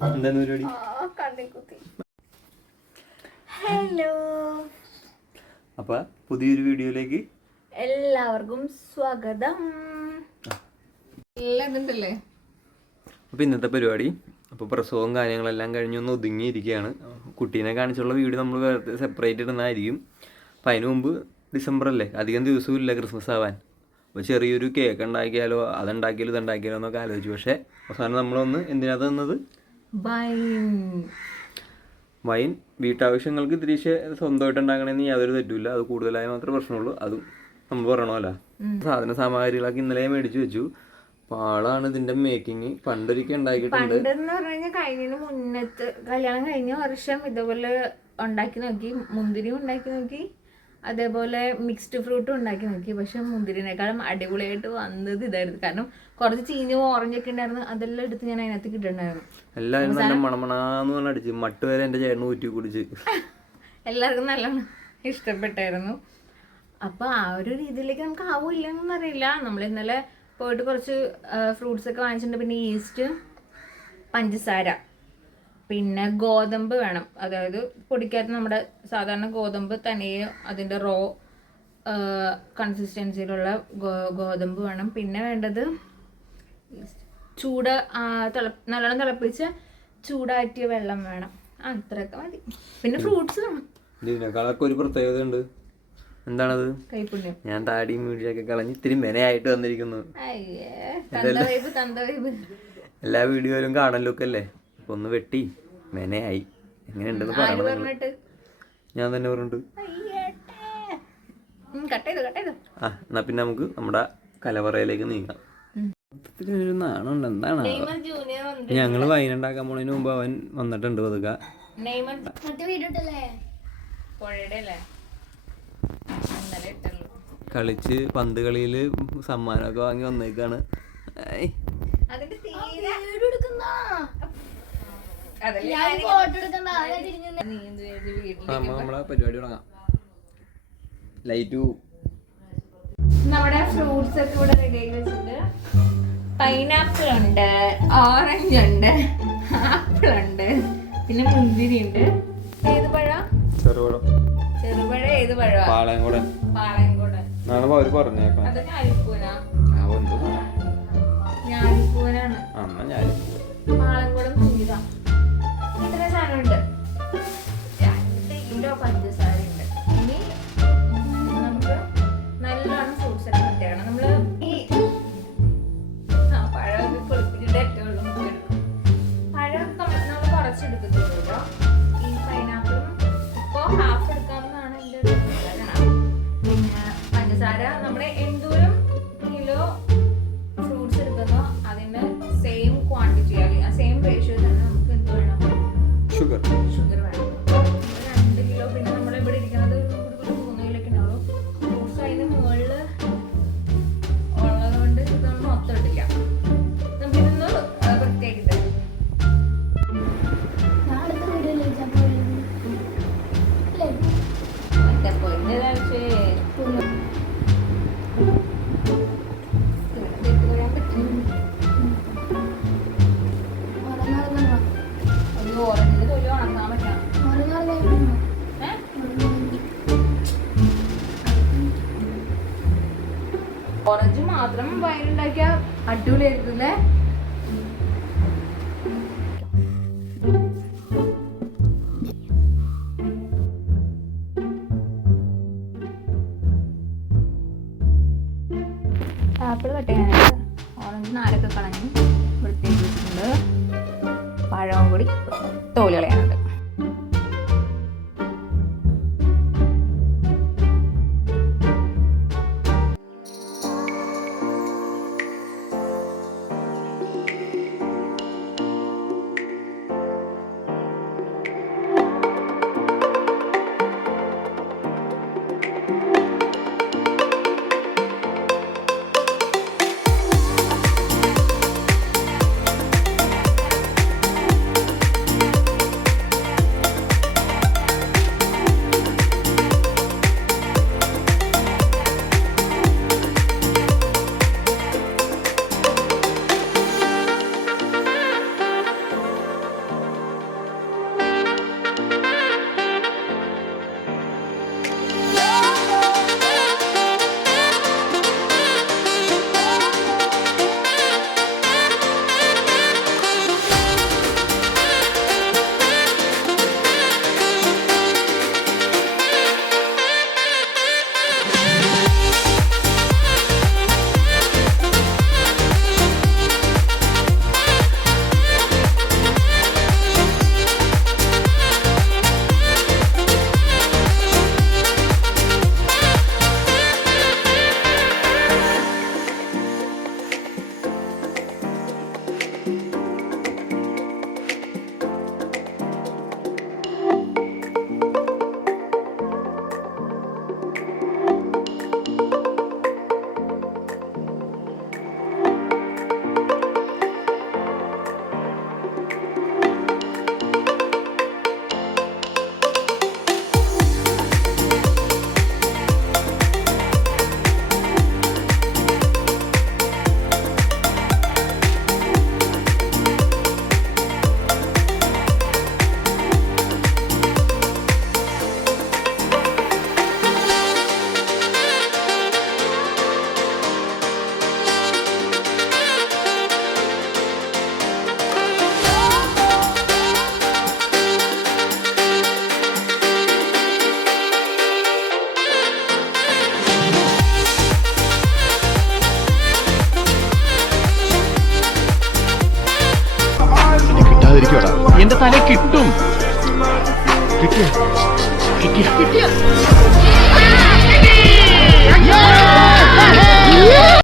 പരിപാടി? ഹലോ അപ്പൊ പുതിയൊരു വീഡിയോയിലേക്ക് എല്ലാവർക്കും സ്വാഗതം. എല്ലാം ഇതുണ്ടല്ലേ അപ്പൊ ഇന്നത്തെ പരിപാടി അപ്പോൾ പ്രസവവും കാര്യങ്ങളെല്ലാം കഴിഞ്ഞ് ഒന്ന് ഒതുങ്ങിയിരിക്കുകയാണ്. കുട്ടീനെ കാണിച്ചുള്ള വീഡിയോ നമ്മൾ സെപ്പറേറ്റ് ഇടുന്നതായിരിക്കും. അപ്പം അതിന് മുമ്പ് ഡിസംബർ അല്ലേ? അധികം ദിവസവും ഇല്ല ക്രിസ്മസ് ആവാൻ. അപ്പോൾ ചെറിയൊരു കേക്ക് ഉണ്ടാക്കിയാലോ അതുണ്ടാക്കിയാലോ ഇതുണ്ടാക്കിയാലോ എന്നൊക്കെ ആലോചിച്ചു. പക്ഷേ അവസാനം നമ്മളൊന്ന് എന്തിനാ തന്നത്? വൈൻ. വീട്ടാവശ്യങ്ങൾക്ക് തിരിച്ച് സ്വന്തമായിട്ട് ഉണ്ടാക്കണമെന്ന് യാതൊരു തെറ്റുമില്ല. അത് കൂടുതലായി മാത്രമേ പ്രശ്നമുള്ളൂ. അതും നമ്മൾ പറയണമല്ല. സാധന സാമഗ്രികളൊക്കെ ഇന്നലെ മേടിച്ചു വെച്ചു. പാളാണ് ഇതിന്റെ മേക്കിംഗ് പണ്ടൊരിക്കൽ ഉണ്ടാക്കിയിട്ടുണ്ട്. പണ്ടെന്ന് പറഞ്ഞു കഴിഞ്ഞതിന് മുന്നത്തെ കല്യാണം കഴിഞ്ഞ വർഷം ഇതേപോലെ ഉണ്ടാക്കി നോക്കി. മുന്തിരി ഉണ്ടാക്കി നോക്കി. അതേപോലെ മിക്സ്ഡ് ഫ്രൂട്ടും ഉണ്ടാക്കി നോക്കി. പക്ഷെ മുന്തിരിനേക്കാളും അടിപൊളിയായിട്ട് വന്നത് ഇതായിരുന്നു. കാരണം കുറച്ച് ചീഞ്ഞും ഓറഞ്ചൊക്കെ ഉണ്ടായിരുന്നു. അതെല്ലാം എടുത്ത് ഞാൻ അതിനകത്ത് കിട്ടുന്നുണ്ടായിരുന്നു എല്ലാവരും നല്ല മണമണാന്ന് പറഞ്ഞ് അടിച്ച്. മട്ട് വരെ എന്റെ ചേട്ടന് ഊറ്റി കുടിച്ച്. എല്ലാവർക്കും നല്ലോണം ഇഷ്ടപ്പെട്ടായിരുന്നു. അപ്പോൾ ആ ഒരു രീതിയിലേക്ക് നമുക്ക് ആവില്ലെന്നറിയില്ല അറിയില്ല. നമ്മൾ ഇന്നലെ പോയിട്ട് കുറച്ച് ഫ്രൂട്ട്സ് ഒക്കെ വാങ്ങിച്ചിട്ടുണ്ട്. പിന്നെ ഈസ്റ്റ് പഞ്ചസാര. പിന്നെ ഗോതമ്പ് വേണം. അതായത് പൊടിക്കാത്ത നമ്മുടെ സാധാരണ ഗോതമ്പ് തനിയെ അതിന്റെ റോ കൺസിസ്റ്റൻസിയിലുള്ള ഗോ ഗോതമ്പ് വേണം. പിന്നെ വേണ്ടത് ചൂട് തിള നല്ലോണം തിളപ്പിച്ച് ചൂടാറ്റിയ വെള്ളം വേണം. ആ ഇത്രയൊക്കെ മതി. പിന്നെ ഫ്രൂട്ട്സ് വേണം. ഇതിനേക്കാളൊക്കെ ഒരു പ്രത്യേകത ഉണ്ട് എന്താണത് ഞാൻ താടിയും വീടിയൊക്കെ കളഞ്ഞ് ഇത്തിരി മെനയായിട്ട് വന്നിരിക്കുന്നു. എല്ലാ വീഡിയോയിലും കാണൽ ലുക്കല്ലേ ഒന്ന് വെട്ടി. മെനയായി. എങ്ങനെയുണ്ടെന്ന് പറഞ്ഞു ഞാൻ തന്നെ പറഞ്ഞിട്ട്. ആ എന്നാ പിന്നെ നമുക്ക് നമ്മുടെ കലവറയിലേക്ക് നീങ്ങാം. നാണുണ്ട്. എന്താണ്? ഞങ്ങൾ വൈനുണ്ടാക്കാൻ പോണതിന് മുമ്പ് അവൻ വന്നിട്ടുണ്ട് പതുക കളിച്ച് പന്ത് കളിയിൽ സമ്മാനമൊക്കെ വാങ്ങി വന്നേക്കാണ്. അതിന്റെ നമ്മളെ പരിപാടി തുടങ്ങാം. ലൈറ്റു. നമ്മുടെ ഫ്രൂട്ട്സ് ഒക്കെ ഇവിടെ റെഡി വെച്ചിട്ടുണ്ട്. പൈനാപ്പിൾ ഉണ്ട് ഓറഞ്ച് ഉണ്ട് ആപ്പിൾ ഉണ്ട് പിന്നെ മുന്തിരി ഉണ്ട്. ഏത് പഴം? ചെറുപഴം. ചെറുപഴ ഏത് പഴം പാളയംകൂടെ. പാളയംകൂടെ. പാളയംകോട് എന്നാണ് അവർ പറഞ്ഞേക്കാം അത് ഞാലിപ്പൂനാ ആ എന്ത്? ഞാലിപ്പൂനാണ് അമ്മ മുന്തിര ഇത്ര പഞ്ചസാര ഉണ്ട് ഇനി നമ്മൾ ഈ പൊളിപ്പിച്ചിട്ട് ഏറ്റവും പഴം പഴമൊക്കെ നമ്മൾ കുറച്ചെടുക്കത്തുള്ളൂ കേട്ടോ. ഓറഞ്ച് മാത്രം വയനുണ്ടാക്കിയ അടിപൊളിയായിരിക്കും അല്ലേ ആപ്പിൾ കട്ട് ഓറഞ്ച് നാലൊക്കെ കളഞ്ഞ് വൃത്തിയാക്കി വെച്ചിട്ടുണ്ട്. പഴവും കൂടി തോൽ ധരിക്കടാ എന്റെ തല കിട്ടും. കിട്ടിയ? കിട്ടിയ? കിട്ടിയ?